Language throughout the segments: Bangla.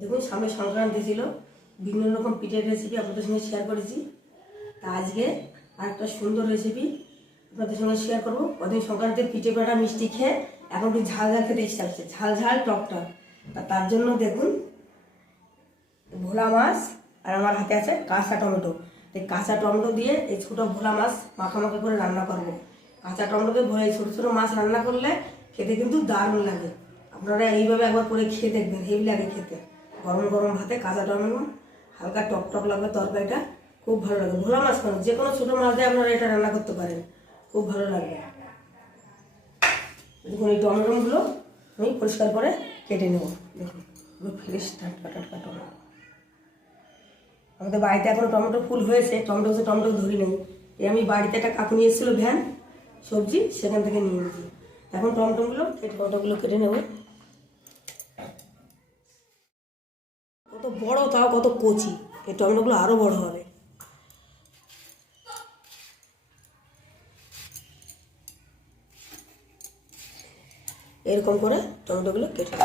দেখুন, সামনে সংক্রান্তি ছিল। বিভিন্ন রকম পিঠের রেসিপি আপনাদের সঙ্গে শেয়ার করেছি। তা আজকে আরেকটা সুন্দর রেসিপি আপনাদের সঙ্গে শেয়ার করব। কদিন সংক্রান্তির পিঠে পাটা মিষ্টি খেয়ে এখন একটু ঝাল ঝাল খেতে ইচ্ছা হচ্ছে ঝাল ঝাল টক টক তা তার জন্য দেখুন, ভোলা মাছ আর আমার হাতে আছে কাঁচা টমেটো। এই কাঁচা টমেটো দিয়ে এই ছোটো ভোলা মাছ মাখামাখি করে রান্না করব। কাঁচা টমেটোকে ভরে এই ছোটো ছোটো মাছ রান্না করলে খেতে কিন্তু দারুণ লাগে। আপনারা এইভাবে একবার করে খেয়ে দেখবেন, হেভি লাগে খেতে। গরম গরম ভাতে, কাঁচা টমেটো, হালকা টক টক লাগবে তরকারিটা, খুব ভালো লাগে। ভোলা মাছ কেন, যে কোনো ছোটো মাছ দিয়ে আপনারা এটা রান্না করতে পারেন। খুব ভালো লাগবে দেখুন এই টমেটোগুলো আমি পরিষ্কার করে কেটে নেব। দেখুন, পুরো ফ্রেশ টাটকা টাটকা টমেটো। আমাদের বাড়িতে এখনও টমেটো ফুল হয়েছে, টমেটো গাছে টমেটো ধরি নেই। এই আমি বাড়িতে একটা কাকু নিয়ে এসেছিল ভ্যান, সবজি, সেখান থেকে নিয়ে নিয়েছি এখন টমেটোগুলো এই টমেটোগুলো কেটে নেব কত বড়, তাও কত কচি। এই টমেটোগুলো আরও বড় হবে। এরকম করে টমেটোগুলো কেটে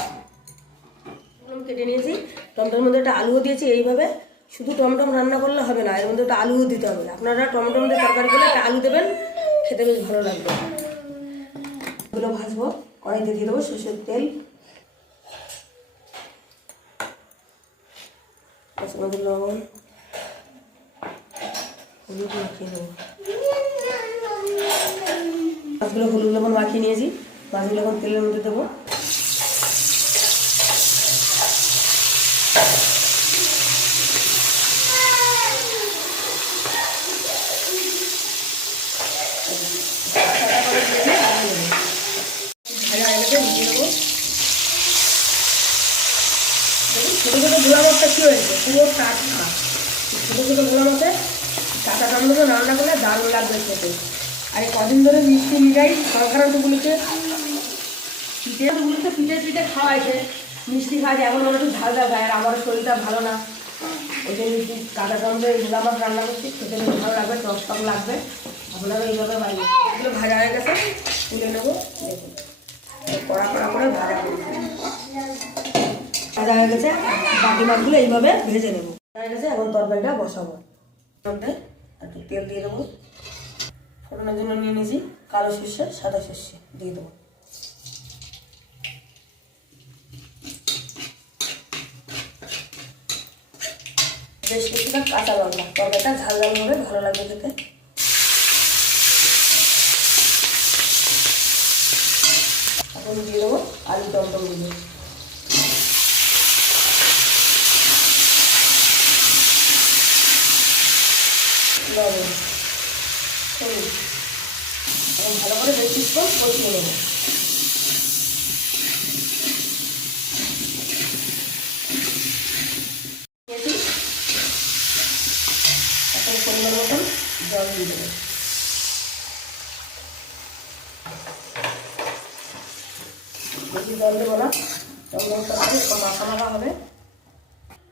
কেটে নিয়েছি। টমেটোর মধ্যে একটা আলুও দিয়েছি এইভাবে। শুধু টমেটো রান্না করলে হবে না, এর মধ্যে একটা আলুও দিতে হবে। আপনারা টমেটোর মধ্যে তরকারি করলে একটা আলু দেবেন, খেতে বেশ ভালো লাগবে। এগুলো ভাজবো, কড়াইতে দিয়ে দেবো সরষের তেল মশলাগুলো লবণ হলুদ মাখিয়ে দেবো মাছগুলো হলুদ লবণ মাখিয়ে নিয়েছি। মাছগুলো এখন তেলের মধ্যে দেবো ভাজা হয়ে গেছে দিয়ে দেবো ছোটো ছোটো ভোলা মাছটা কী হয়েছে পুরো টাটকা ছোটো ছোটো ভোলা মাছে কাঁচা টমেটো রান্না করলে দারুণ লাগবে খেতে। আর কদিন ধরে মিষ্টি মিঠাই সংক্রান্তগুলিতে পিঠেগুলিতে পিঠে পিঠে খাওয়াইছে। মিষ্টি খাওয়াছে এখন ওরা একটু ঝাল ঝাল খায় আর আমার শরীরটা ভালো না। ওই জন্য কাঁচা টমেটো এই ভোলা মাছ রান্না করছি, খেতে ভালো লাগবে, টক লাগবে। আপনারা এইভাবে বাইরে এগুলো ভাজা হয়ে গেছে, তুলে নেব। দেখুন। কড়া কড়া করে ভাজা করব ভাজা হয়ে গেছে বাকি মাছগুলো এইভাবে ভেজে নেব। হয়ে গেছে, এখন তরকারিটা বসাবো। মধ্যে একটু তেল দিয়ে দেবো। ফোড়নের জন্য নিয়ে নিয়েছি কালো সর্ষে, সাদা সর্ষে দিয়ে দেবো। বেশ কিছুটা কাঁচা লঙ্কা। তরকারিটা ঝাল ঝাল হবে, ভালো লাগবে খেতে। এখন দিয়ে দেবো আলু টমটম দিয়ে লবণ হলুদ এখন ভালো বেশ কষিয়ে নেব মতন জল দিয়ে দেবো জল দেবো না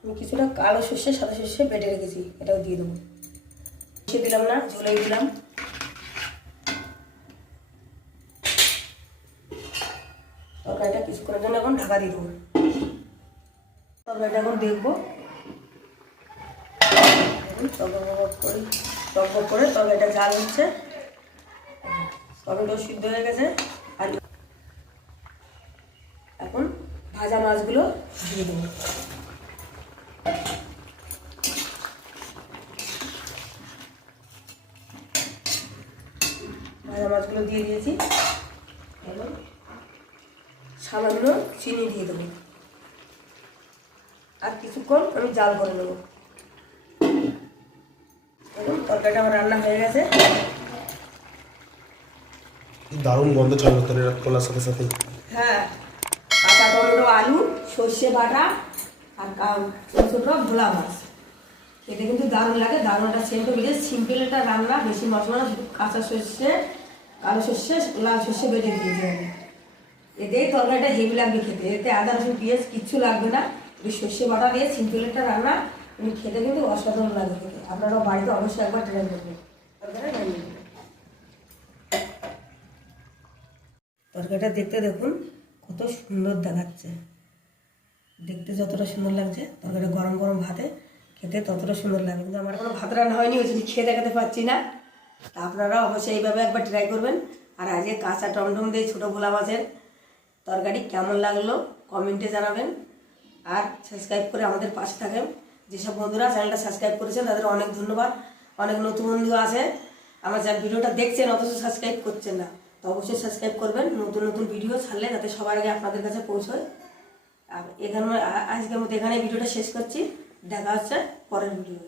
আমি কিছুটা কালো সর্ষে, সাদা সর্ষে বেটে রেখেছি, এটাও দিয়ে দেবো। দিলাম না, ঝোলেই দিলাম তরকারিটা কিছুক্ষণের জন্য এখন ঢাকা দিয়ে দেবো তরকারিটা এখন দেখব। করে টকবক করে তরকারিটা জাল হচ্ছে। টমেটো সিদ্ধ হয়ে গেছে। আর এখন ভাজা মাছগুলো দিয়ে দেবো। ভাজা মাছগুলো দিয়ে দিয়েছি। এবং সামান্য চিনি দিয়ে দেবো। আর কিছুক্ষণ আমি জাল করে নেব। তরকারিটা আমার রান্না হয়ে গেছে। দারুণ গন্ধ ছড়াবে তোর এরা সাথে সাথে। হ্যাঁ কাঁচা টমেটো আলু সর্ষে বাটা আর ছোটো ভোলা মাছ। খেতে কিন্তু দারুণ লাগে দারুণ একটা সেন্ট বেরিয়ে সিম্পল একটা রান্না বেশি মশলা কাঁচা সর্ষে কালো সর্ষে লাল সর্ষে বেটে দিয়েছি এতেই তরকারিটা হেভি লাগবে খেতে। এতে আদা, রসুন, পেঁয়াজ কিচ্ছু লাগবে না। ওই সর্ষে বাটা দিয়ে সিম্পল একটা রান্না তুমি খেতে কিন্তু অসাধারণ লাগে খেতে। আপনারাও বাড়িতে অবশ্যই একবার ট্রাই করবেন। তরকারিটা তরকারিটা দেখতে দেখুন, কত সুন্দর দেখাচ্ছে। দেখতে যতটা সুন্দর লাগছে, তরকারিটা গরম গরম ভাতে, খেতে ততটা সুন্দর লাগে। কিন্তু আমার কোনো ভাত রান্না হয়নি, ওই জন্য খেয়ে দেখাতে পারছি না। তা আপনারা অবশ্যই এইভাবে একবার ট্রাই করবেন। আর আজকে কাঁচা টমটম দিয়ে ছোটো ভোলা মাছের তরকারি কেমন লাগল কমেন্টে জানাবেন। আর সাবস্ক্রাইব করে আমাদের পাশে থাকেন। যেসব বন্ধুরা চ্যানেলটা সাবস্ক্রাইব করেছেন, তাদের অনেক ধন্যবাদ। অনেক নতুন বন্ধু আছে। আমার যা ভিডিওটা দেখছেন, অথচ সাবস্ক্রাইব করছেন না, তো অবশ্যই সাবস্ক্রাইব করবেন। নতুন নতুন ভিডিও ছাড়লে যাতে সবার আগে আপনাদের কাছে পৌঁছয়। আর এখানে আজকের মতো এখানে ভিডিওটা শেষ করছি। দেখা হচ্ছে পরের ভিডিও